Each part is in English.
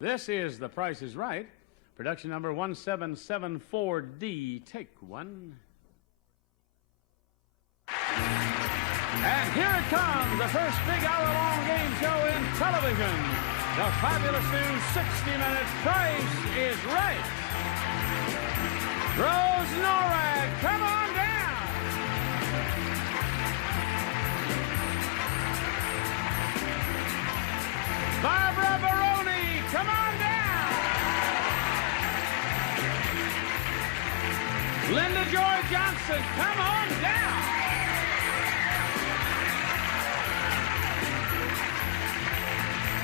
This is The Price is Right. Production number 1774D. Take one. And here it comes, the first big hour-long game show in television. The fabulous new 60-minute Price is Right. Rose Norag, come on down. Barbara Baroni, come on down. Linda Joy Johnson, come on down.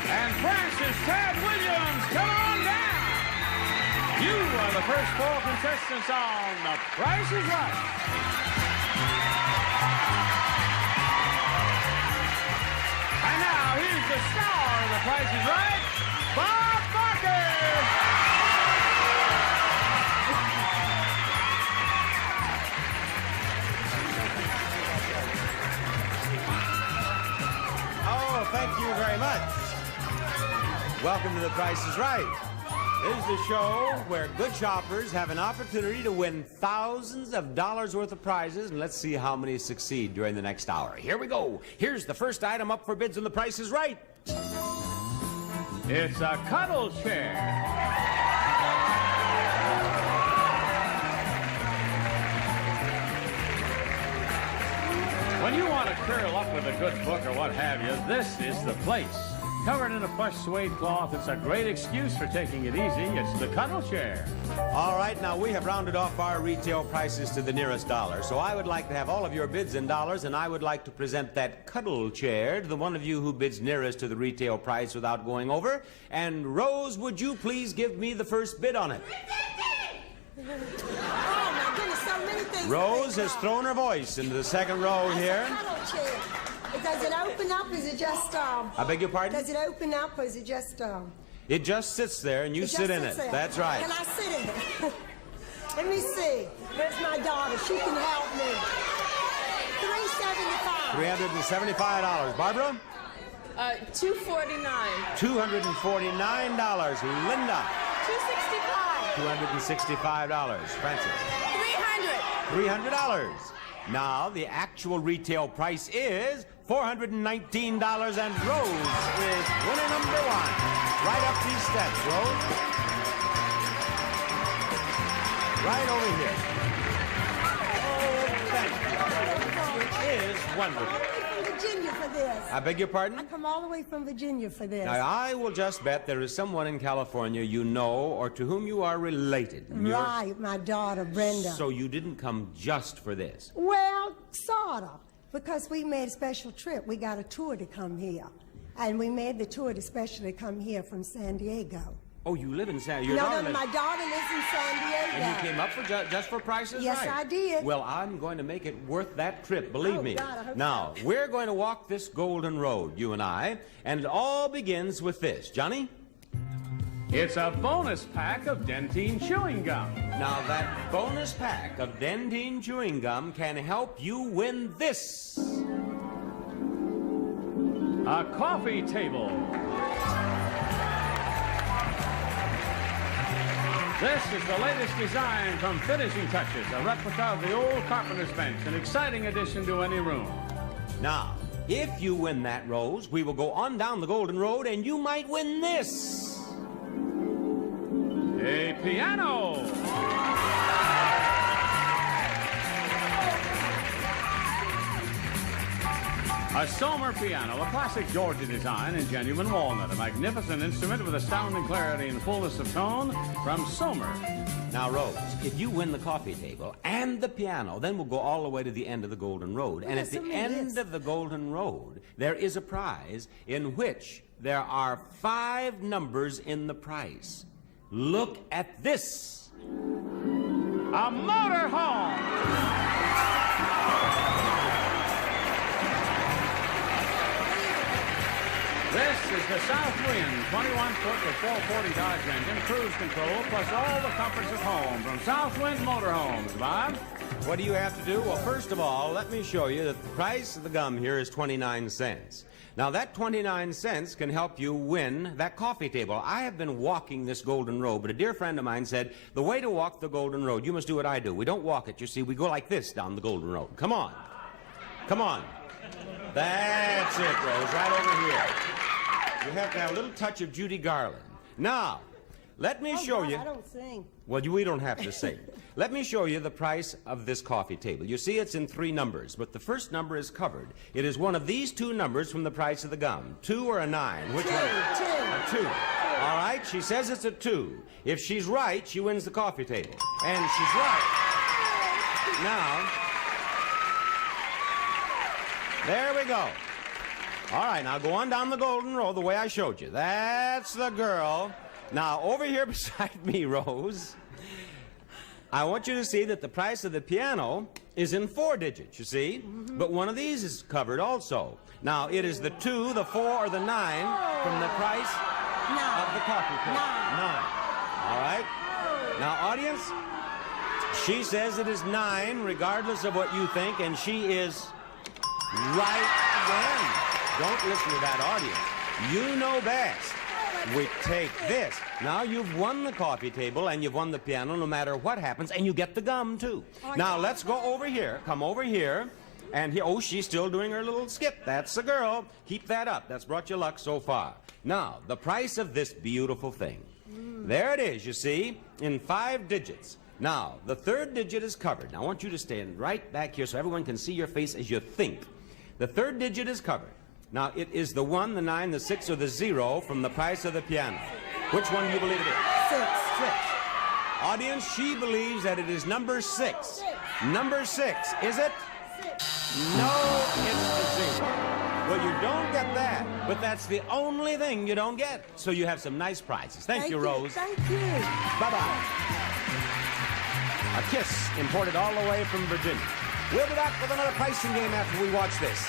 And Francis Tad Williams, come on down. You are the first four contestants on The Price is Right. And now, here's the star of The Price is Right, Bob Barker. Oh, thank you very much. Welcome to The Price is Right. This is the show where good shoppers have an opportunity to win thousands of dollars worth of prizes, and let's see how many succeed during the next hour. Here we go. Here's the first item up for bids on The Price is Right. It's a cuddle chair. When you want to curl up with a good book or what have you, this is the place. Covered in a plush suede cloth, it's a great excuse for taking it easy. It's the cuddle chair. All right, now we have rounded off our retail prices to the nearest dollar, so I would like to have all of your bids in dollars, and I would like to present that cuddle chair to the one of you who bids nearest to the retail price without going over. And Rose, would you please give me the first bid on it? Oh, my goodness, so many things. Rose has thrown her voice into the second row here. Cuddle chair. Does it open up, or is it just, I beg your pardon? Does it open up, or is it just, It just sits there, and you sit in it. there. That's right. Can I sit in it? Let me see. Where's my daughter? She can help me. $375. $375. Barbara? $249. $249. Linda? $265. $265. Francis? $300. Now, the actual retail price is $419, and Rose is winner number one. Right up these steps, Rose. Right over here. Oh, thank you. It is wonderful. From Virginia for this. I beg your pardon? I come all the way from Virginia for this. Now, I will just bet there is someone in California you know or to whom you are related. Right, my daughter, Brenda. So you didn't come just for this? Well, sort of. Because we made a special trip. We got a tour to come here. And we made the tour to especially come here from San Diego. Oh, you live in San Diego? No, my daughter lives in San Diego. And you came up for just for prices? Yes, right? I did. Well, I'm going to make it worth that trip, believe me. God, I hope now, we're going to walk this golden road, you and I, and it all begins with this. Johnny? It's a bonus pack of Dentine chewing gum. Now, that bonus pack of Dentine chewing gum can help you win this. A coffee table. This is the latest design from Finishing Touches, a replica of the old carpenter's bench, an exciting addition to any room. Now, if you win that, Rose, we will go on down the golden road and you might win this. A piano. A Sommer piano, a classic Georgia design in genuine walnut, a magnificent instrument with astounding clarity and fullness of tone from Sommer. Now, Rose, if you win the coffee table and the piano, then we'll go all the way to the end of the golden road. And at the end of the golden road, there is a prize in which there are 5 numbers in the price. Look at this. A motorhome. This is the South Wind 21-foot with 440 Dodge engine, cruise control, plus all the comforts of home from South Wind Motorhomes. Bob? What do you have to do? Well, first of all, let me show you that the price of the gum here is 29 cents. Now, that 29 cents can help you win that coffee table. I have been walking this golden road, but a dear friend of mine said, the way to walk the golden road, you must do what I do. We don't walk it, you see. We go like this down the golden road. Come on. Come on. That's it, Rose, right over here. You have to have a little touch of Judy Garland. Now, let me show you. I don't sing. Well, we don't have to sing. Let me show you the price of this coffee table. You see, it's in 3 numbers, but the first number is covered. It is one of these 2 numbers from the price of the gum. 2 or a 9? Which one? Two. A 2. All right, she says it's a 2. If she's right, she wins the coffee table. And she's right. Now, there we go. All right, now go on down the golden road the way I showed you. That's the girl. Now, over here beside me, Rose, I want you to see that the price of the piano is in 4 digits, you see? But one of these is covered also. Now, it is the 2, the 4, or the 9 from the price of the coffee table. 9. All right? Now, audience, she says it is 9, regardless of what you think, and she is right again. Don't listen to that audience. You know best. We take this. Now you've won the coffee table and you've won the piano no matter what happens, and you get the gum too. Now let's go over here. Come over here. And here, oh, she's still doing her little skip. That's the girl. Keep that up. That's brought you luck so far. Now, the price of this beautiful thing. There it is, you see, in 5 digits. Now, the 3rd digit is covered. Now, I want you to stand right back here so everyone can see your face as you think. The 3rd digit is covered. Now, it is the 1, the 9, the 6, or the 0 from the price of the piano. Which one do you believe it is? 6. 6. Audience, she believes that it is number 6. Number 6, is it? 6. No, it's the 0. Well, you don't get that, but that's the only thing you don't get. So you have some nice prizes. Thank you, Rose. Thank you. Bye-bye. A kiss imported all the way from Virginia. We'll be back with another pricing game after we watch this.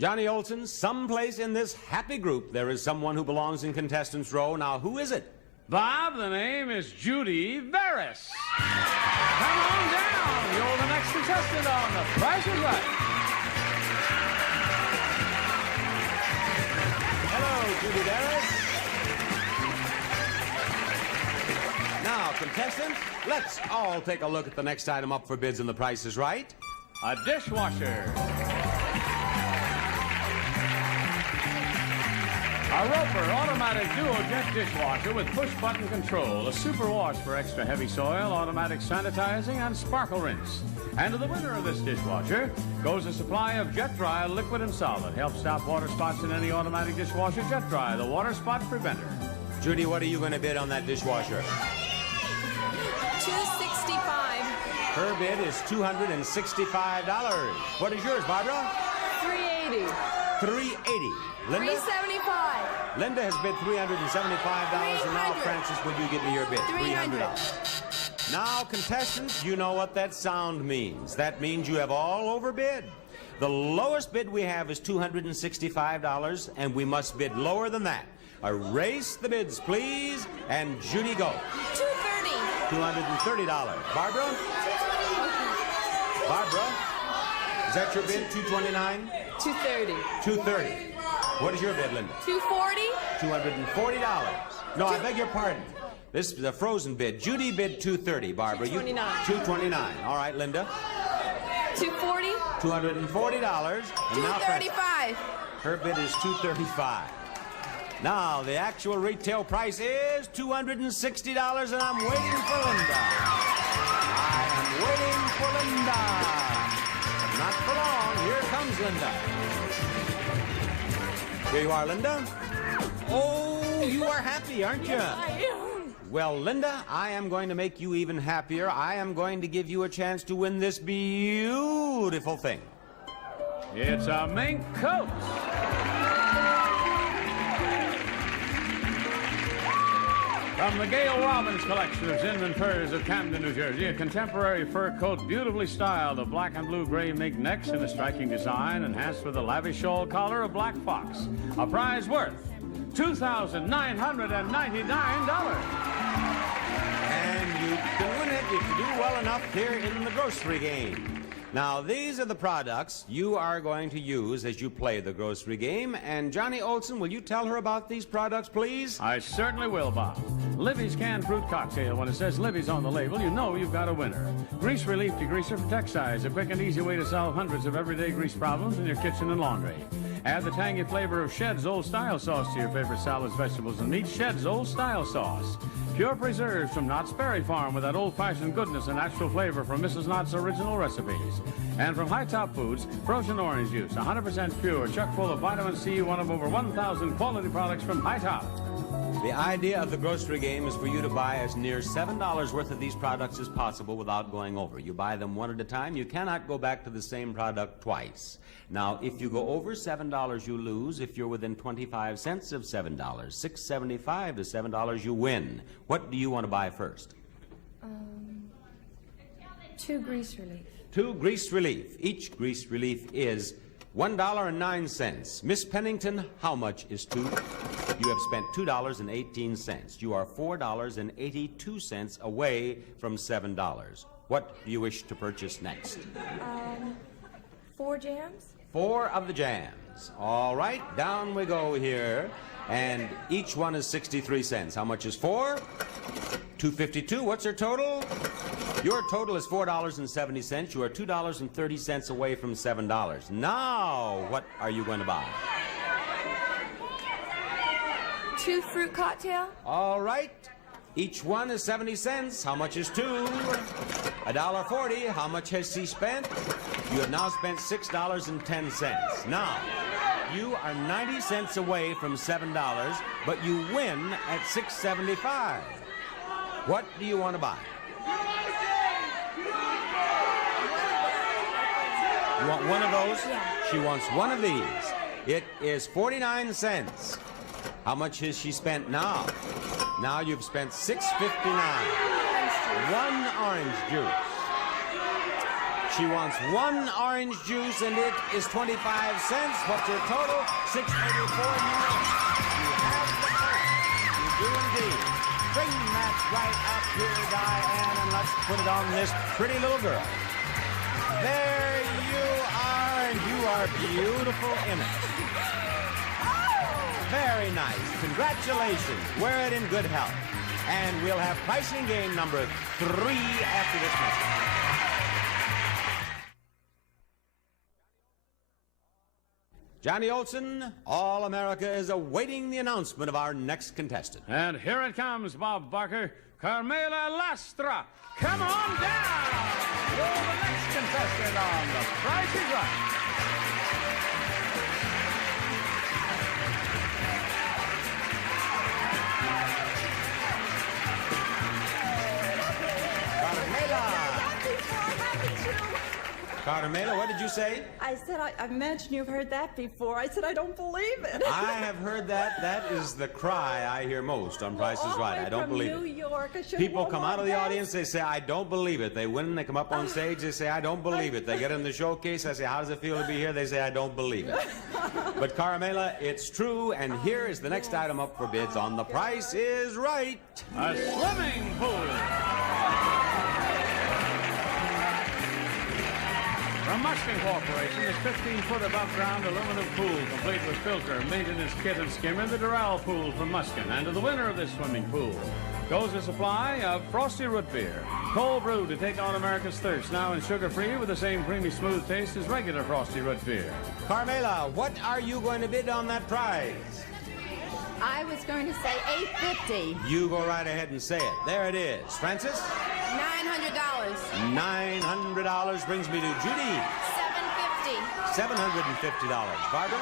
Johnny Olson, someplace in this happy group, there is someone who belongs in contestants' row. Now, who is it? Bob, the name is Judy Veris. Come on down. You're the next contestant on The Price is Right. Hello, Judy Veris. Now, contestants, let's all take a look at the next item up for bids on The Price is Right. A dishwasher. A Roper automatic duo-jet dishwasher with push-button control, a super wash for extra heavy soil, automatic sanitizing, and sparkle rinse. And to the winner of this dishwasher goes a supply of Jet Dry liquid and solid. Helps stop water spots in any automatic dishwasher. Jet Dry, the water spot preventer. Judy, what are you going to bid on that dishwasher? $265. Her bid is $265. What is yours, Barbara? $380. $380. Linda? $375. Linda has bid $375, and now, Francis, would you give me your bid? $300. Now, contestants, you know what that sound means. That means you have all overbid. The lowest bid we have is $265, and we must bid lower than that. Erase the bids, please, and Judy, go. $230. $230. Barbara? Barbara? Is that your bid, $229? $230. $230. What is your bid, Linda? $240. $240. No, I beg your pardon. This is a frozen bid. Judy bid $230, Barbara. $229. $229. All right, Linda. $240. $240. And now, $235. her bid is $235. Now, the actual retail price is $260, and I'm waiting for Linda. I am waiting for Linda. Not for long. Here comes Linda. Here you are, Linda. Oh, you are happy, aren't you? I am. Well, Linda, I am going to make you even happier. I am going to give you a chance to win this beautiful thing. It's a mink coat. From the Gail Robbins collection of Zinman Furs of Camden, New Jersey, a contemporary fur coat beautifully styled of black and blue gray mink necks in a striking design, enhanced with a lavish shawl collar of black fox. A prize worth $2,999. And you can win it if you do well enough here in the grocery game. Now, these are the products you are going to use as you play the grocery game. And Johnny Olson, will you tell her about these products, please? I certainly will, Bob. Libby's canned fruit cocktail. When it says Libby's on the label, you know you've got a winner. Grease Relief Degreaser for Textiles, a quick and easy way to solve hundreds of everyday grease problems in your kitchen and laundry. Add the tangy flavor of Shed's Old Style Sauce to your favorite salads, vegetables, and meat. Shed's Old Style Sauce. Pure preserves from Knott's Berry Farm with that old-fashioned goodness and natural flavor from Mrs. Knott's original recipes. And from High Top Foods, frozen orange juice, 100% pure, chock full of vitamin C, one of over 1,000 quality products from High Top. The idea of the grocery game is for you to buy as near $7 worth of these products as possible without going over. You buy them one at a time. You cannot go back to the same product twice. Now, if you go over $7, you lose. If you're within 25 cents of $7, $6.75 to $7, you win. What do you want to buy first? 2 Grease Relief. 2 Grease Relief. Each Grease Relief is $1.09. Miss Pennington, how much is 2? You have spent $2.18. You are $4.82 away from $7. What do you wish to purchase next? 4 jams. 4 of the jams. All right, down we go here. And each one is 63 cents. How much is 4? $2.52. What's your total? Your total is $4.70. You are $2.30 away from $7. Now, what are you going to buy? 2 fruit cocktail. All right. Each one is 70 cents. How much is 2? $1.40. How much has she spent? You have now spent $6.10. Now, you are 90 cents away from $7, but you win at $6.75. What do you want to buy? You want one of those? Yeah. She wants one of these. It is 49 cents. How much has she spent now? Now you've spent $6.59. 1 orange juice. She wants 1 orange juice, and it is 25 cents. What's your total? $6.84. You have the purse. You do indeed. Bring that right up here, Diane, and let's put it on this pretty little girl. There you are, and you are beautiful in it. Very nice. Congratulations. Wear it in good health. And we'll have pricing game number 3 after this message. Johnny Olson, All America is awaiting the announcement of our next contestant. And here it comes, Bob Barker. Carmela Lastra. Come on down. You're the next contestant on The Price is Right. Carmela, what did you say? I said, I imagine you've heard that before. I said, I don't believe it. I have heard that. That is the cry I hear most on Price is Right. I don't believe it. New York. People come out of the audience, they say, I don't believe it. They win, they come up on stage, they say, I don't believe it. They get in the showcase, I say, how does it feel to be here? They say, I don't believe it. But Carmela, it's true, and here is the next item up for bids on The Price is Right. A swimming pool. From Muskin Corporation, this 15-foot above-ground aluminum pool, complete with filter, maintenance kit, and skimmer, the Doral Pool from Muskin. And to the winner of this swimming pool goes a supply of Frosty Root Beer, cold brewed to take on America's thirst, now in sugar-free with the same creamy, smooth taste as regular Frosty Root Beer. Carmela, what are you going to bid on that prize? I was going to say $8.50. You go right ahead and say it. There it is. Francis? $900. $900 brings me to Judy. $750. $750. Barbara?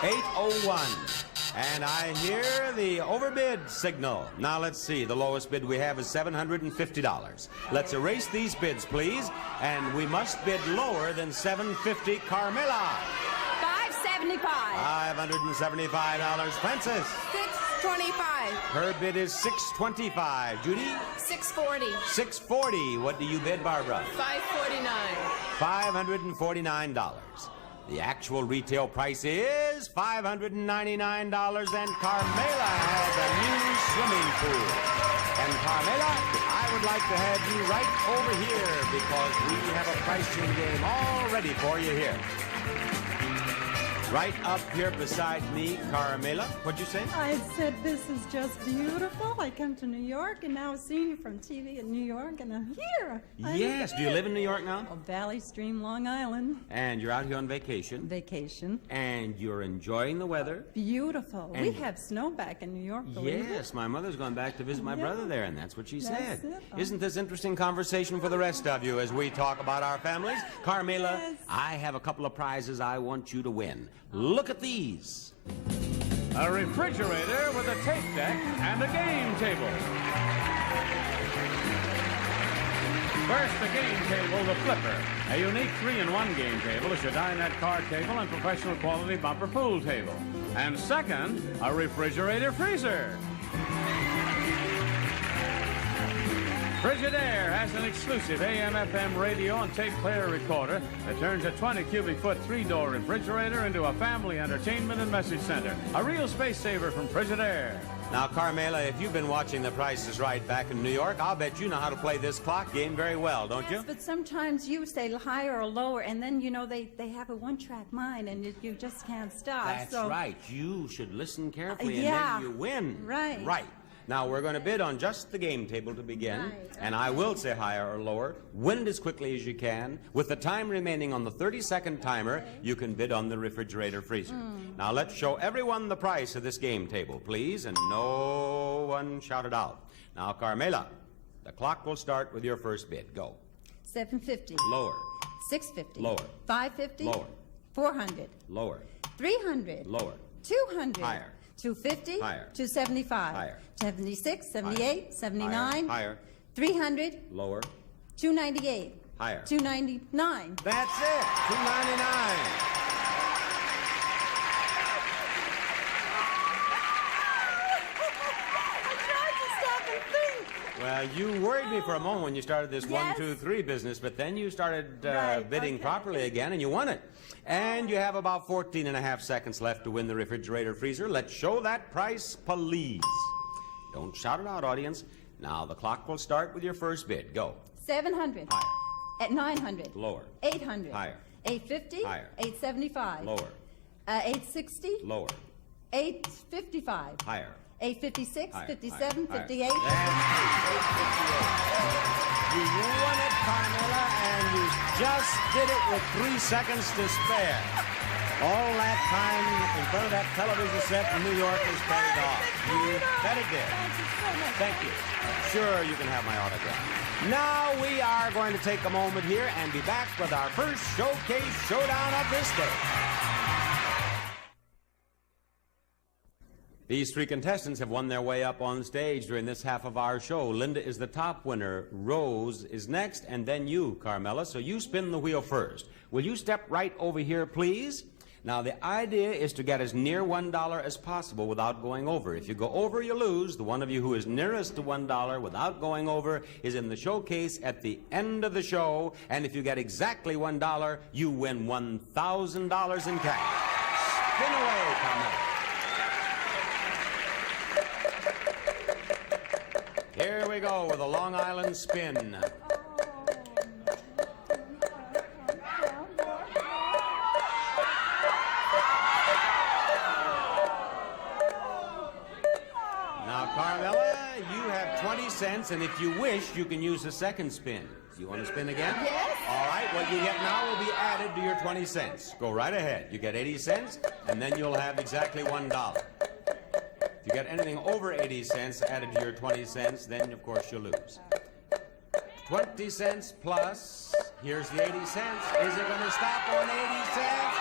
$801. $801. And I hear the overbid signal. Now let's see. The lowest bid we have is $750. Let's erase these bids, please. And we must bid lower than $750. Carmela. $575. $575. Francis. $625. Her bid is $625. Judy? $640. $640. What do you bid, Barbara? $549. $549. The actual retail price is $599, and Carmela has a new swimming pool. And Carmela, I would like to have you right over here because we have a pricing game all ready for you here. Right up here beside me, Carmela. What'd you say? I said this is just beautiful. I come to New York and now seeing you from TV in New York and I'm here. Yes. Do you live in New York now? Oh, Valley Stream, Long Island. And you're out here on vacation? Vacation. And you're enjoying the weather? Beautiful. And we have snow back in New York, believe it? Yes, my mother's gone back to visit my brother there, and that's what she said. It. Isn't this interesting conversation for the rest of you as we talk about our families? Carmela, Yes. I have a couple of prizes I want you to win. Look at these. A refrigerator with a tape deck and a game table. First, the game table, the flipper. A unique 3-in-1 game table is your dinette card table and professional quality bumper pool table. And second, a refrigerator freezer. Frigidaire has an exclusive AM/FM radio and tape player recorder that turns a 20 cubic foot 3-door refrigerator into a family entertainment and message center. A real space saver from Frigidaire. Now, Carmela, if you've been watching The Price is Right back in New York, I'll bet you know how to play this clock game very well, don't you? Yes, but sometimes you say higher or lower, and then, you know, they have a one-track mind, and you just can't stop. That's so. right. You should listen carefully, yeah. and then you win. Right. Right. Now, we're going to bid on just the game table to begin, Right. and I will say higher or lower. Win it as quickly as you can. With the time remaining on the 30-second timer, you can bid on the refrigerator freezer. Now, let's show everyone the price of this game table, please, and no one shout it out. Now, Carmela, the clock will start with your first bid. Go. $750. Lower. $650. Lower. $550. Lower. $400. Lower. $300. Lower. $200. Higher. $250. Higher. $275. Higher. 76, 78, 79, Higher. 300, Lower. 298, Higher. 299. That's it. $299. Well, you worried me for a moment when you started this Yes. 1, 2, 3 business, but then you started Right, bidding okay. properly again, and you won it. And you have about 14 and a half seconds left to win the refrigerator freezer. Let's show that price, please. Don't shout it out, audience. Now, the clock will start with your first bid. Go. 700. Higher. At 900. Lower. 800. Higher. 850. Higher. 875. Lower. 860. Lower. 855. Higher. 856, Higher. 57, Higher. 58. That's 858. You won it, Carmela, and you just did it with 3 seconds to spare. All that time in front of that television set in New York is paid off. You bet it did. Thank you so much. Thank you. Sure, you can have my autograph. Now we are going to take a moment here and be back with our first showcase showdown of this day. These 3 contestants have won their way up on stage during this half of our show. Linda is the top winner. Rose is next, and then you, Carmela. So you spin the wheel first. Will you step right over here, please? Now, the idea is to get as near $1 as possible without going over. If you go over, you lose. The one of you who is nearest to $1 without going over is in the showcase at the end of the show. And if you get exactly $1, you win $1,000 in cash. Spin away, Carmela. Here we go with a Long Island spin. Now, Carmela, you have 20 cents, and if you wish, you can use a second spin. Do you want to spin again? Yes. All right, what you get now will be added to your 20 cents. Go right ahead. You get 80 cents, and then you'll have exactly $1. If you get anything over 80 cents added to your 20 cents, then, of course, you lose. 20 cents plus, here's the 80 cents. Is it going to stop on 80 cents?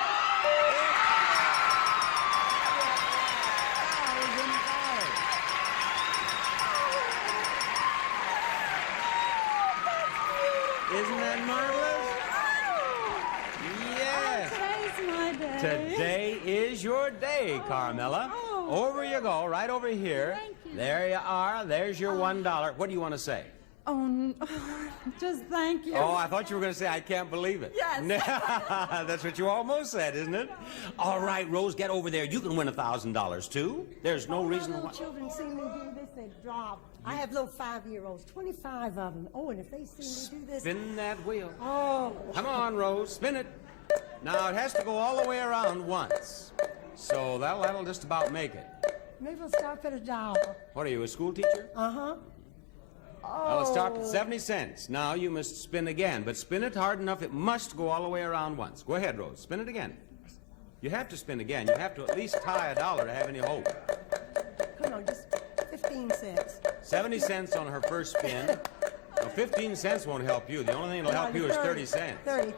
Isn't that marvelous? Yes. Today's my day. Today is your day, Carmela. Over you go, right over here. Thank you. There you are. There's your $1. What do you want to say? Oh, just thank you. Oh, I thought you were going to say, I can't believe it. Yes. That's what you almost said, isn't it? All right, Rose, get over there. You can win $1,000, too. There's no reason little why. children see me do this, they drop. I have little 5-year-olds, 25 of them. Oh, and if they see me do this... Spin that wheel. Oh. Come on, Rose, spin it. Now, it has to go all the way around once. So that'll just about make it. Maybe we'll stop at $1. What are you, a school teacher? Uh-huh. Well, let's start at 70 cents. Now you must spin again, but spin it hard enough it must go all the way around once. Go ahead, Rose. Spin it again. You have to spin again. You have to at least tie $1 to have any hope. Come on, just 15 cents. 70 cents on her first spin. Well, 15 cents won't help you. The only thing that'll help you is 30 cents. 30.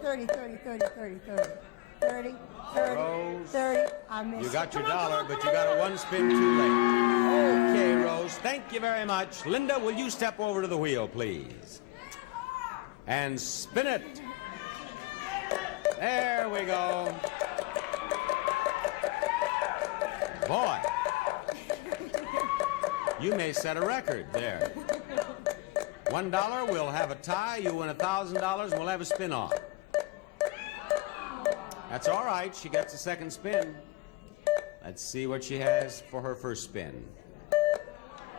30. Rose, 30. I missed you got it. your Come on, dollar, come on, but come you got on. a one spin too late. Okay, Rose, thank you very much. Linda, will you step over to the wheel, please? And spin it. There we go. Boy, you may set a record there. $1, we'll have a tie. You win $1,000, and we'll have a spin-off. That's all right. She gets a second spin. Let's see what she has for her first spin.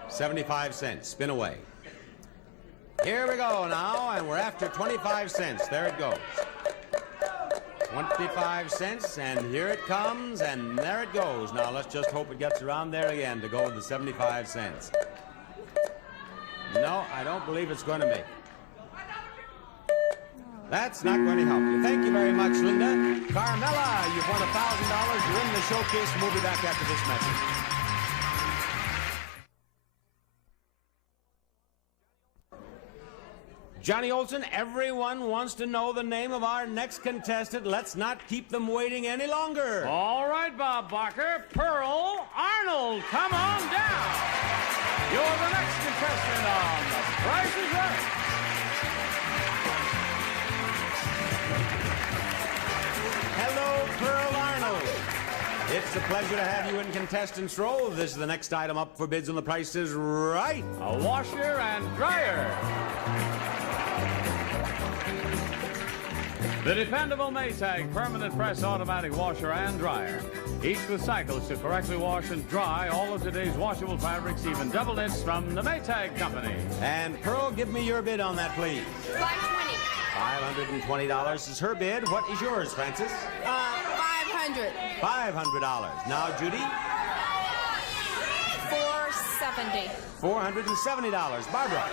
75 cents. Spin away. Here we go now, and we're after 25 cents. There it goes. 25 cents, and here it comes, and there it goes. Now, let's just hope it gets around there again to go with the 75 cents. No, I don't believe it's going to make it. That's not going to help you. Thank you very much, Linda. Carmela, you've won $1,000. You're in the showcase, and we'll be back after this message. Johnny Olson, everyone wants to know the name of our next contestant. Let's not keep them waiting any longer. All right, Bob Barker. Pearl Arnold, come on down. You're the next contestant on The Price is Right. Hello, Pearl Arnold. It's a pleasure to have you in contestant's row. This is the next item up for bids on The Price is Right. A washer and dryer. The dependable Maytag permanent press automatic washer and dryer. Each with cycles to correctly wash and dry all of today's washable fabrics, even double knits from the Maytag Company. And Pearl, give me your bid on that, please. $520. $520 is her bid. What is yours, Francis? $500. $500. Now, Judy? $470. $470. Barbara?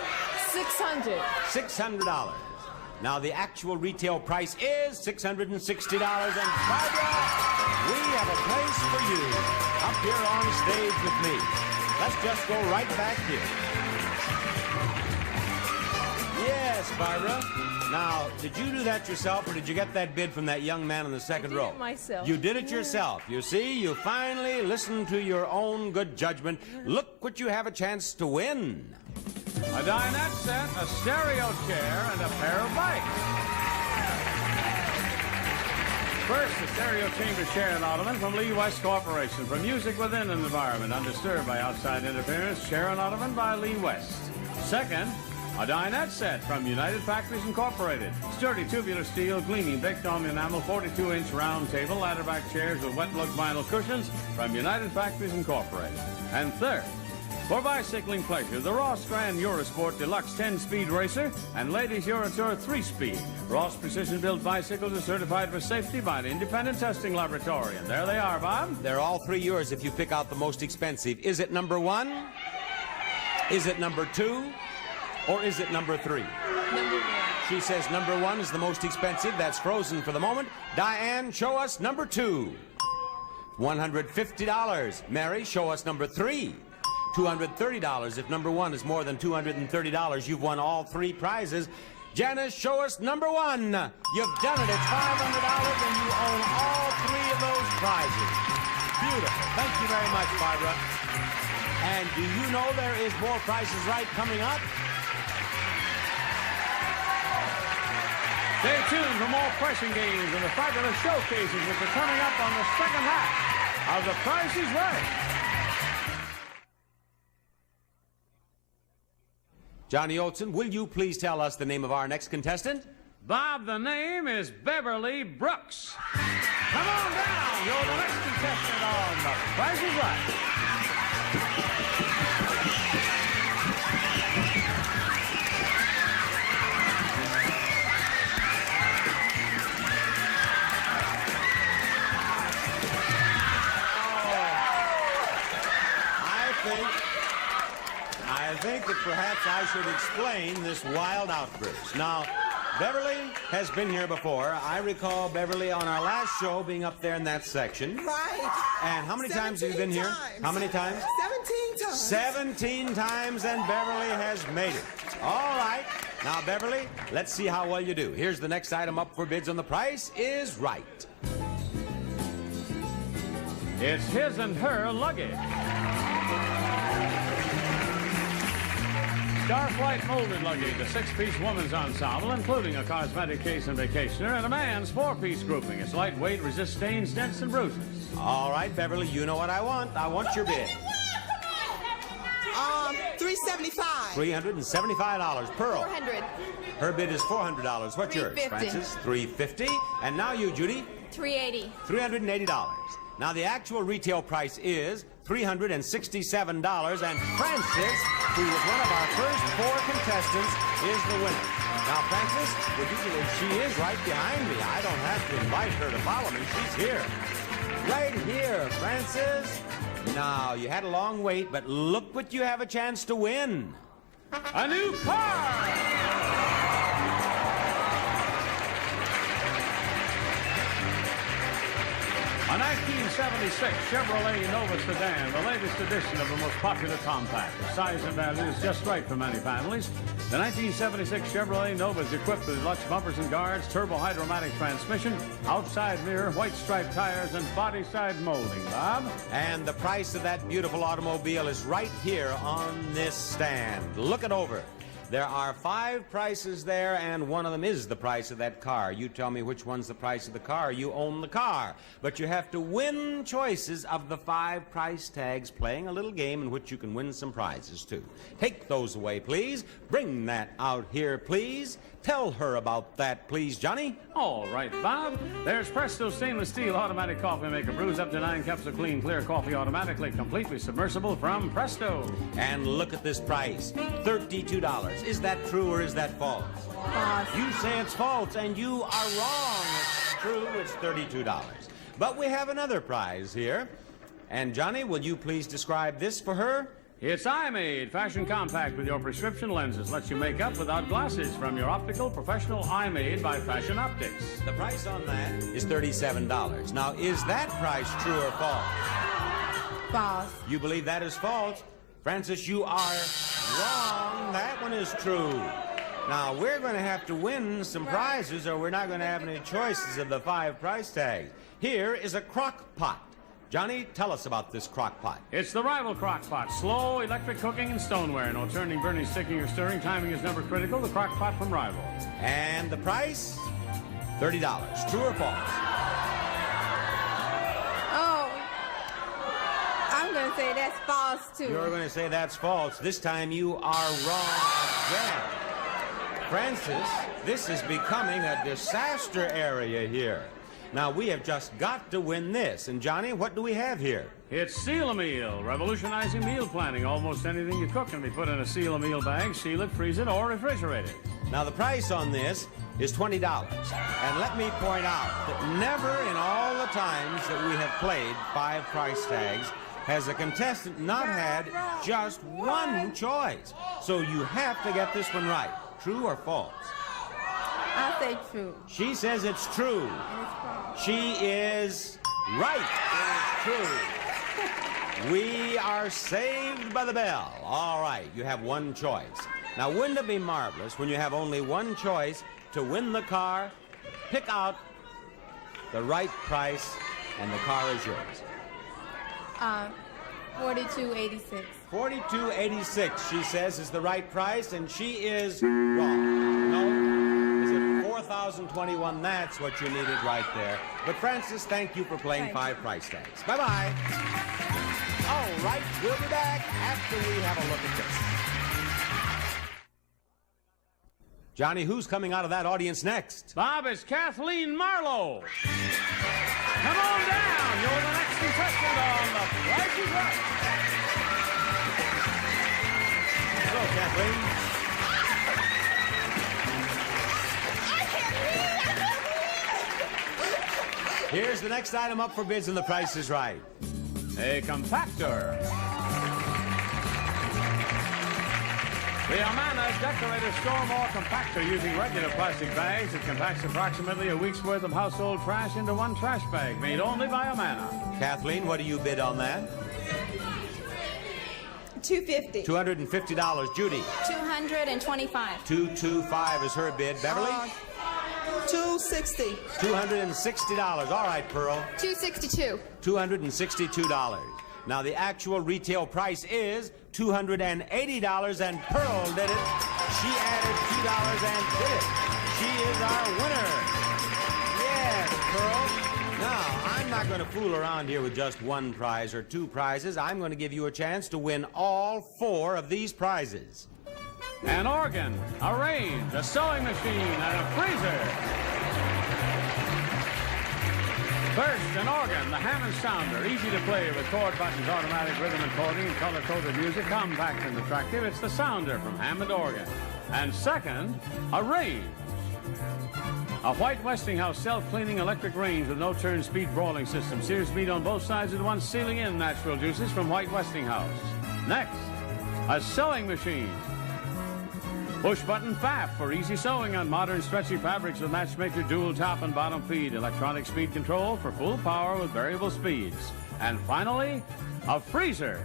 $600. $600. Now, the actual retail price is $660. And Barbara, we have a place for you up here on stage with me. Let's just go right back here. Yes, Barbara. Now, did you do that yourself, or did you get that bid from that young man in the second row? I did it myself. You did it yourself. You see, you finally listened to your own good judgment. Look what you have a chance to win. A dinette set, a stereo chair, and a pair of bikes. First, the stereo chamber chair and ottoman from Lee West Corporation. For music within an environment undisturbed by outside interference, chair and ottoman by Lee West. Second, a dinette set from United Factories Incorporated. Sturdy tubular steel, gleaming baked on enamel, 42-inch round table, ladder-back chairs with wet look vinyl cushions from United Factories Incorporated. And third, for bicycling pleasure, the Ross Grand Eurosport Deluxe 10-speed racer and Ladies Eurotour 3-speed. Ross precision-built bicycles are certified for safety by an independent testing laboratory. And there they are, Bob. They're all three yours if you pick out the most expensive. Is it number 1? Is it number 2? Or is it number 3? Number 1. She says number 1 is the most expensive. That's frozen for the moment. Diane, show us number 2. $150. Mary, show us number 3. $230. If number 1 is more than $230, you've won all 3 prizes. Janice, show us number 1. You've done it. It's $500, and you own all 3 of those prizes. Beautiful. Thank you very much, Barbara. And do you know there is more Prices Right coming up? Stay tuned for more pressing games and the fabulous showcases which are coming up on the second half of The Price is Right. Johnny Olson, will you please tell us the name of our next contestant? Bob, the name is Beverly Brooks. Come on down. You're the next contestant on The Price is Right. I think that perhaps I should explain this wild outburst. Now, Beverly has been here before. I recall Beverly on our last show being up there in that section. Right. And how many times have you been here? How many times? 17 times. 17 times, and Beverly has made it. All right. Now, Beverly, let's see how well you do. Here's the next item up for bids on The Price is Right. It's his and her luggage. Dark white molded luggage, a 6-piece woman's ensemble, including a cosmetic case and vacationer, and a man's 4-piece grouping. It's lightweight, resists stains, dents, and bruises. All right, Beverly, you know what I want. I want your bid. $375. $375. Pearl. 400. Her bid is $400. What's yours, $350. Francis? $350. And now you, Judy? 380. $380. Now the actual retail price is $367, and Francis, who was one of our first 4 contestants, is the winner. Now, Francis, she is right behind me. I don't have to invite her to follow me. She's here. Right here, Francis. Now, you had a long wait, but look what you have a chance to win. A new car! A 1976 Chevrolet Nova sedan, the latest edition of the most popular compact. The size and value is just right for many families. The 1976 Chevrolet Nova is equipped with Lux bumpers and guards, turbo hydromatic transmission, outside mirror, white striped tires, and body side molding. Bob? And the price of that beautiful automobile is right here on this stand. Look it over. There are 5 prices there, and one of them is the price of that car. You tell me which one's the price of the car. You own the car. But you have to win choices of the 5 price tags, playing a little game in which you can win some prizes, too. Take those away, please. Bring that out here, please. Tell her about that, please, Johnny. All right, Bob. There's Presto stainless steel automatic coffee maker. Brews up to 9 cups of clean, clear coffee automatically, completely submersible from Presto. And look at this price, $32. Is that true or is that false? False. You say it's false, and you are wrong. It's true, it's $32. But we have another prize here. And Johnny, will you please describe this for her? It's iMade, fashion compact with your prescription lenses. Lets you make up without glasses from your optical professional iMade by Fashion Optics. The price on that is $37. Now, is that price true or false? False. You believe that is false? Francis, you are wrong. That one is true. Now, we're going to have to win some prizes, or we're not going to have any choices of the 5 price tags. Here is a crock pot. Johnny, tell us about this crock pot. It's the rival crock pot. Slow, electric cooking, and stoneware. No turning, burning, sticking, or stirring. Timing is never critical. The crock pot from Rival. And the price? $30. True or false? Oh. I'm going to say that's false, too. You're going to say that's false. This time you are wrong again. Francis, this is becoming a disaster area here. Now, we have just got to win this. And, Johnny, what do we have here? It's Seal-A-Meal, revolutionizing meal planning. Almost anything you cook can be put in a Seal-A-Meal bag, seal it, freeze it, or refrigerate it. Now, the price on this is $20. And let me point out that never in all the times that we have played 5 price tags has a contestant not had just one choice. So you have to get this one right. True or false? I'll say true. She says it's true. And it's false. She is right. It is true. We are saved by the bell. All right, you have one choice. Now, wouldn't it be marvelous when you have only one choice to win the car, pick out the right price, and the car is yours? $42.86. $42.86, she says, is the right price, and she is wrong. No, is it $4,021? That's what you needed right there. But, Francis, thank you for playing 5 price tags. Bye-bye. All right, we'll be back after we have a look at this. Johnny, who's coming out of that audience next? Bob, it's Kathleen Marlowe. Come on down. You're the next contestant on The Price is Right. Hello, Kathleen. Here's the next item up for bids, and The Price is Right. A compactor. The Amana Decorator Stormore Compactor, using regular plastic bags, it compacts approximately a week's worth of household trash into one trash bag, made only by Amana. Kathleen, what do you bid on that? $250. $250. Judy? 225. 225 is her bid. Beverly? $260. $260. All right, Pearl. 262. $262. Now, the actual retail price is $280, and Pearl did it. She added $2 and did it. She is our winner. Yes, Pearl. Now, I'm not going to fool around here with just one prize or two prizes. I'm going to give you a chance to win all 4 of these prizes. An organ, a range, a sewing machine, and a freezer. First, an organ, the Hammond Sounder, easy to play with chord buttons, automatic rhythm encoding, and color-coded music, compact and attractive. It's the Sounder from Hammond Organ. And second, a range. A white Westinghouse self-cleaning electric range with no-turn speed brawling system. Sears bead on both sides at once, sealing in natural juices from white Westinghouse. Next, a sewing machine. Push-button FAF for easy sewing on modern stretchy fabrics with matchmaker dual top and bottom feed. Electronic speed control for full power with variable speeds. And finally, a freezer.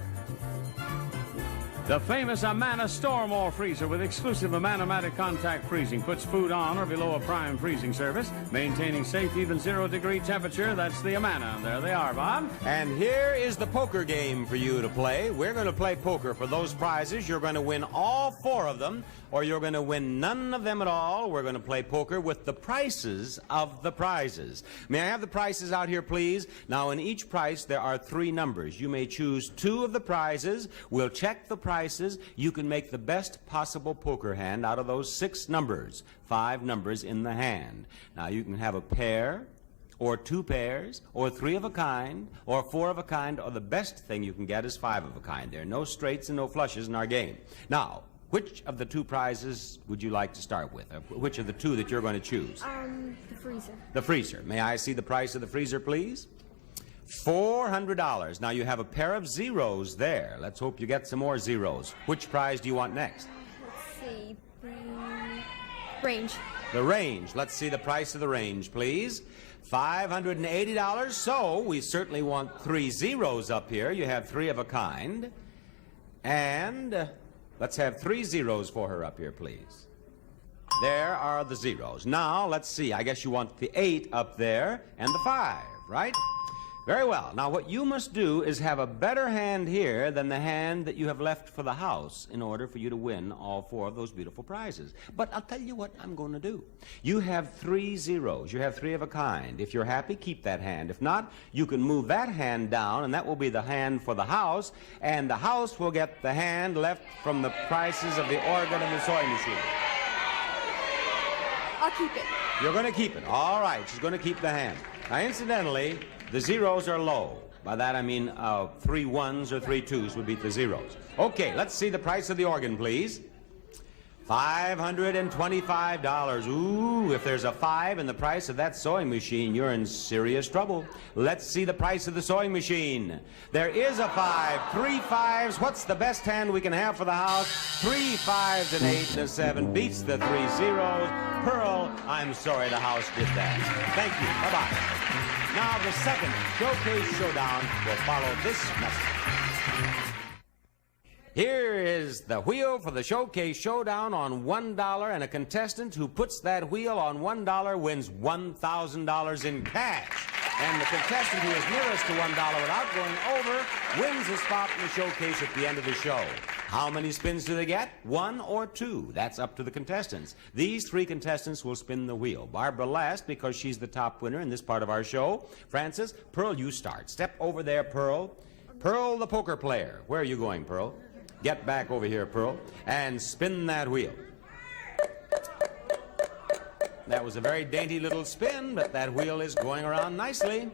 The famous Amana Stormore freezer with exclusive Amana-matic contact freezing. Puts food on or below a prime freezing service, maintaining safe, even 0-degree temperature. That's the Amana. There they are, Bob. And here is the poker game for you to play. We're going to play poker for those prizes. You're going to win all 4 of them, or you're going to win none of them at all. We're going to play poker with the prices of the prizes. May I have the prices out here, please? Now, in each price, there are 3 numbers. You may choose 2 of the prizes. We'll check the prices. You can make the best possible poker hand out of those 6 numbers. 5 numbers in the hand. Now, you can have a pair, or 2 pairs, or 3 of a kind, or 4 of a kind, or the best thing you can get is 5 of a kind. There are no straights and no flushes in our game. Now, which of the 2 prizes would you like to start with? Which of the 2 that you're going to choose? The freezer. The freezer. May I see the price of the freezer, please? $400. Now, you have a pair of zeros there. Let's hope you get some more zeros. Which prize do you want next? Let's see. Range. The range. Let's see the price of the range, please. $580. So, we certainly want 3 zeros up here. You have 3 of a kind. And let's have 3 zeros for her up here, please. There are the zeros. Now, let's see. I guess you want the 8 up there and the 5, right? Very well. Now, what you must do is have a better hand here than the hand that you have left for the house in order for you to win all 4 of those beautiful prizes. But I'll tell you what I'm going to do. You have 3 zeros. You have 3 of a kind. If you're happy, keep that hand. If not, you can move that hand down, and that will be the hand for the house, and the house will get the hand left from the prices of the organ and the sewing machine. I'll keep it. You're going to keep it. All right. She's going to keep the hand. Now, incidentally, the zeros are low. By that, I mean 3 1s or 3 2s would beat the zeros. Okay, let's see the price of the organ, please. $525. Ooh, if there's a 5 in the price of that sewing machine, you're in serious trouble. Let's see the price of the sewing machine. There is a 5. 3 5s. What's the best hand we can have for the house? 3 5s, an 8, and a 7 beats the 3 zeros. Pearl, I'm sorry the house did that. Thank you. Bye-bye. Now, the second Showcase Showdown will follow this message. Here is the wheel for the Showcase Showdown on $1, and a contestant who puts that wheel on $1 wins $1,000 in cash. And the contestant who is nearest to $1 without going over wins a spot in the showcase at the end of the show. How many spins do they get? 1 or 2. That's up to the contestants. These 3 contestants will spin the wheel. Barbara last because she's the top winner in this part of our show. Francis, Pearl, you start. Step over there, Pearl. Pearl, the poker player. Where are you going, Pearl? Get back over here, Pearl, and spin that wheel. That was a very dainty little spin, but that wheel is going around nicely.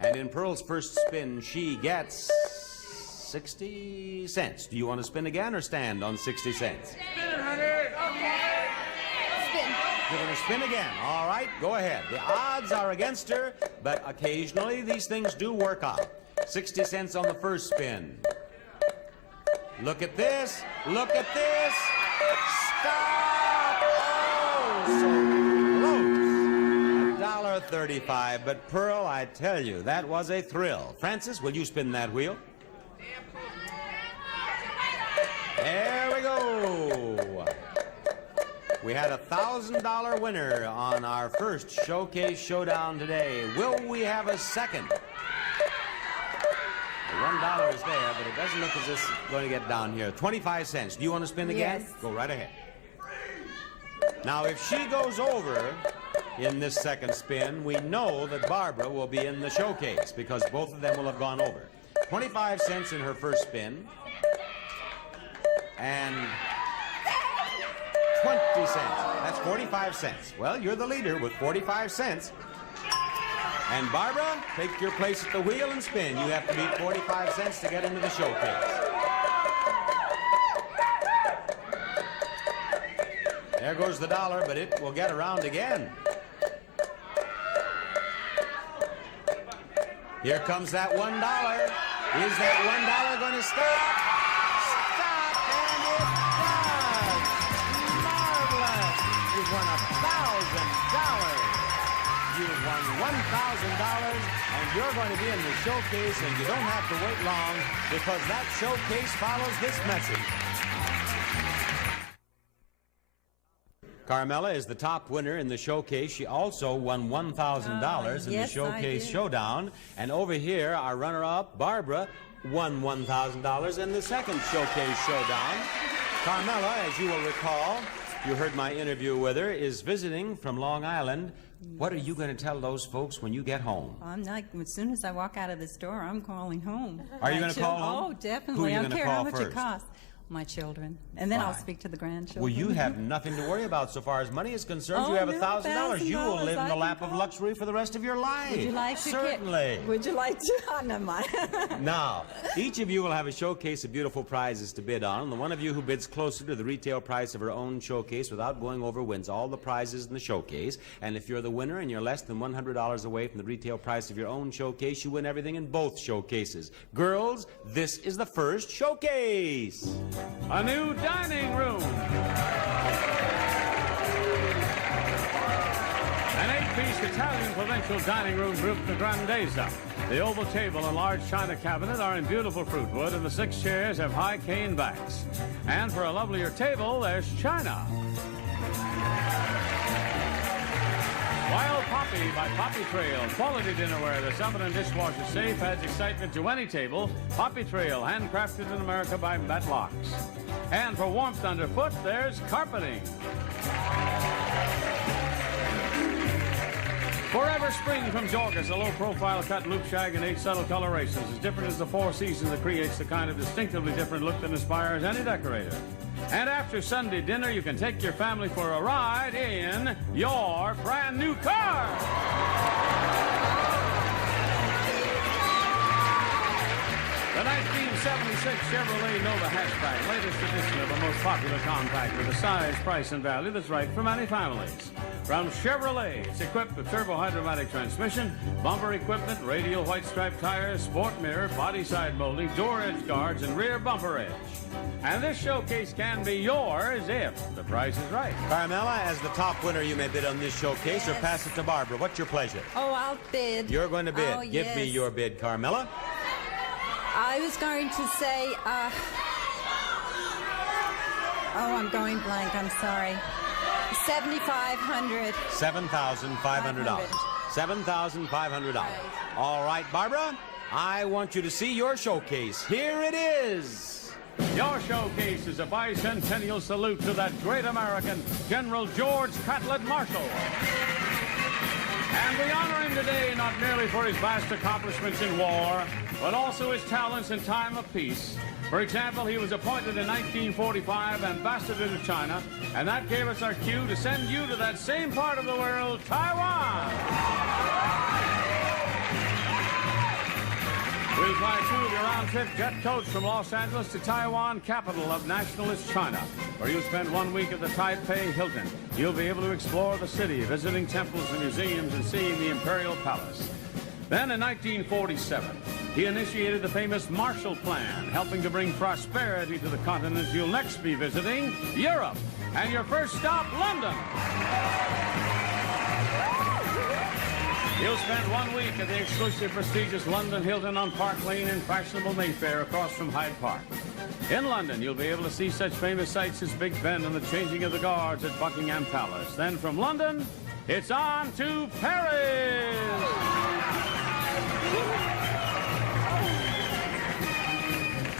And in Pearl's first spin, she gets 60 cents. Do you want to spin again or stand on 60 cents? Spin. You're going to spin again. All right, go ahead. The odds are against her, but occasionally these things do work out. 60 cents on the first spin. Look at this. Look at this. Stop! Oh, so close. $1.35. But Pearl, I tell you, that was a thrill. Francis, will you spin that wheel? There we go. We had a $1,000 winner on our first showcase showdown today. Will we have a second? The $1 is there, but it doesn't look as if it's going to get down here. 25 cents. Do you want to spin again? Yes. Go right ahead. Now, if she goes over in this second spin, we know that Barbara will be in the showcase because both of them will have gone over. 25 cents in her first spin. And 20 cents. That's 45 cents. Well, you're the leader with 45 cents. And Barbara, take your place at the wheel and spin. You have to beat 45 cents to get into the showcase. There goes the dollar, but it will get around again. Here comes that $1. Is that $1 going to stop? Stop, and it does. Marvelous. You've won $1,000. You've won $1,000, and you're going to be in the showcase, and you don't have to wait long because that showcase follows this message. Carmela is the top winner in the showcase. She also won $1,000 in the showcase showdown. And over here, our runner-up, Barbara, won $1,000 in the second showcase showdown. Carmela, as you will recall, you heard my interview with her, is visiting from Long Island. What are you going to tell those folks when you get home? I'm not, as soon as I walk out of this door, I'm calling home. Are you going to call home? Oh, definitely. Who are you I don't going to care call how much first? it costs. My children. And then I'll Fine. speak to the grandchildren. Well, you have nothing to worry about so far as money is concerned. Oh, you have no, $1,000. You will live in the I lap can of call. luxury for the rest of your life. Would you like to Certainly. Would you like to? Oh, never mind. Now, each of you will have a showcase of beautiful prizes to bid on. The one of you who bids closer to the retail price of her own showcase without going over wins all the prizes in the showcase. And if you're the winner and you're less than $100 away from the retail price of your own showcase, you win everything in both showcases. Girls, this is the first showcase. A new dining room. An 8-piece Italian provincial dining room grouped the grandeza. The oval table and large china cabinet are in beautiful fruit wood, and the 6 chairs have high cane backs. And for a lovelier table, there's china. Wild Poppy by Poppy Trail. Quality dinnerware. The Summit and Dishwasher Safe adds excitement to any table. Poppy Trail, handcrafted in America by Matlocks. And for warmth underfoot, there's carpeting. Forever Spring from Jorgus, a low-profile cut loop shag and 8 subtle colorations. As different as the 4 seasons, that creates the kind of distinctively different look that inspires any decorator. And after Sunday dinner, you can take your family for a ride in your brand new car. The 1976 Chevrolet Nova hatchback, latest edition of the most popular compact with a size, price, and value that's right for many families. From Chevrolet, it's equipped with turbo-hydromatic transmission, bumper equipment, radial white striped tires, sport mirror, body side molding, door edge guards, and rear bumper edge. And this showcase can be yours if the price is right. Carmela, as the top winner, you may bid on this showcase or pass it to Barbara. What's your pleasure? Oh, I'll bid. You're going to bid. Oh, Give me yes. your bid, Carmela. I was going to say, I'm going blank. I'm sorry. $7,500. $7,500. $7,500. Right. All right, Barbara, I want you to see your showcase. Here it is. Your showcase is a bicentennial salute to that great American, General George Catlett Marshall. And we honor him today in not merely for his vast accomplishments in war, but also his talents in time of peace. For example, he was appointed in 1945 ambassador to China, and that gave us our cue to send you to that same part of the world, Taiwan. We'll fly through the round-trip jet coach from Los Angeles to Taiwan, capital of nationalist China, where you'll spend 1 week at the Taipei Hilton. You'll be able to explore the city, visiting temples and museums, and seeing the Imperial Palace. Then in 1947, he initiated the famous Marshall Plan, helping to bring prosperity to the continent you'll next be visiting, Europe. And your first stop, London. You'll spend 1 week at the exclusive, prestigious London Hilton on Park Lane in fashionable Mayfair across from Hyde Park. In London, you'll be able to see such famous sights as Big Ben and the changing of the guards at Buckingham Palace. Then from London, it's on to Paris!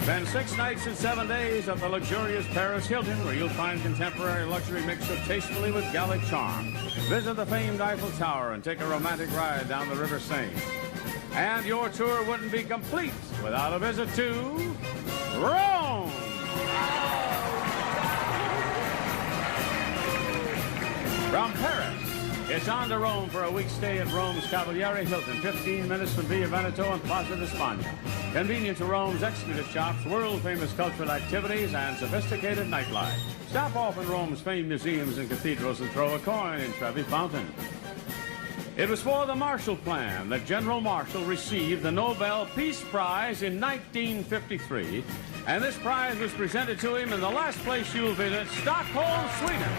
Spend 6 nights and 7 days at the luxurious Paris Hilton, where you'll find contemporary luxury mixed up tastefully with Gallic charm. Visit the famed Eiffel Tower and take a romantic ride down the River Seine. And your tour wouldn't be complete without a visit to Rome. From Paris, it's on to Rome for a week's stay at Rome's Cavaliere Hilton, 15 minutes from Via Veneto and Plaza de Spagna. Convenient to Rome's exquisite shops, world-famous cultural activities, and sophisticated nightlife. Stop off in Rome's famed museums and cathedrals and throw a coin in Trevi Fountain. It was for the Marshall Plan that General Marshall received the Nobel Peace Prize in 1953, and this prize was presented to him in the last place you'll visit, Stockholm, Sweden.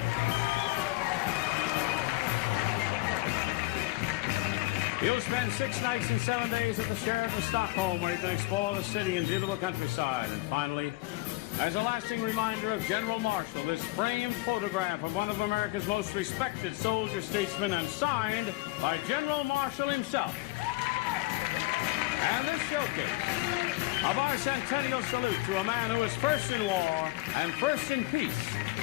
You'll spend 6 nights and 7 days at the Sheraton Stockholm, where you can explore the city and beautiful countryside. And finally, as a lasting reminder of General Marshall, this framed photograph of one of America's most respected soldier statesmen and signed by General Marshall himself. And this showcase of our centennial salute to a man who was first in war and first in peace,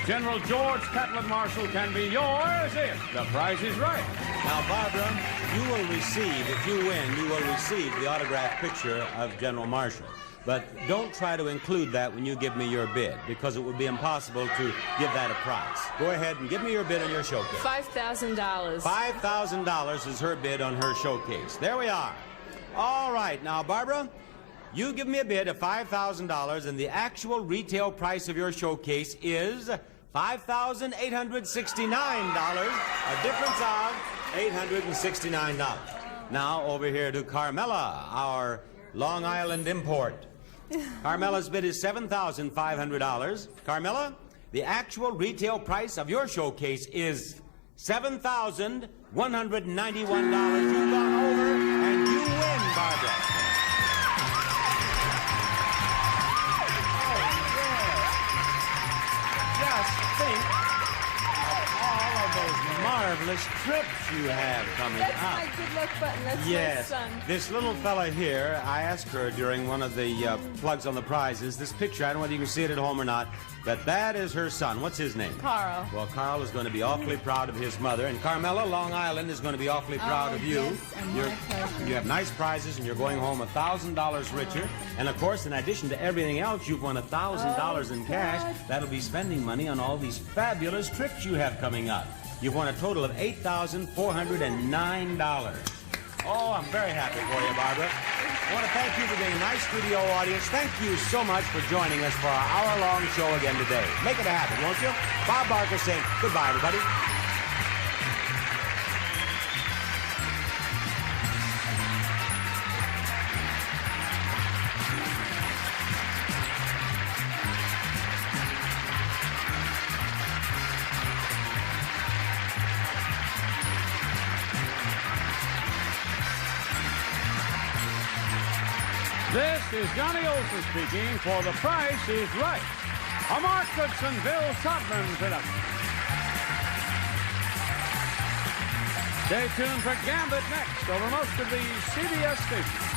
General George Catlett Marshall, can be yours if the price is right. Now, Barbara, you will receive, if you win, you will receive the autographed picture of General Marshall. But don't try to include that when you give me your bid, because it would be impossible to give that a price. Go ahead and give me your bid on your showcase. $5,000. $5,000 is her bid on her showcase. There we are. All right, now, Barbara, you give me a bid of $5,000, and the actual retail price of your showcase is $5,869, a difference of $869. Now, over here to Carmela, our Long Island import. Carmela's bid is $7,500. Carmela, the actual retail price of your showcase is $7,191. You've gone over, and you win, Barbara. Just think of all of those marvelous trips you have coming That's up. my good luck button. That's Yes, my son. this little fella here, I asked her during one of the plugs on the prizes, this picture, I don't know whether you can see it at home or not, but that is her son. What's his name? Carl. Well, Carl is going to be awfully proud of his mother, and Carmela, Long Island, is going to be awfully proud of you. Yes, and my pleasure. You have nice prizes, and you're going home $1,000 richer. And, of course, in addition to everything else, you've won $1,000 in cash. That'll be spending money on all these fabulous trips you have coming up. You've won a total of $8,409. Oh, I'm very happy for you, Barbara. I want to thank you for being a nice studio audience. Thank you so much for joining us for our hour-long show again today. Make it a habit, won't you? Bob Barker saying goodbye, everybody. This is Johnny Olson speaking for The Price is Right, a Mark Goodson, Bill Todman production. Stay tuned for Gambit next over most of the CBS stations.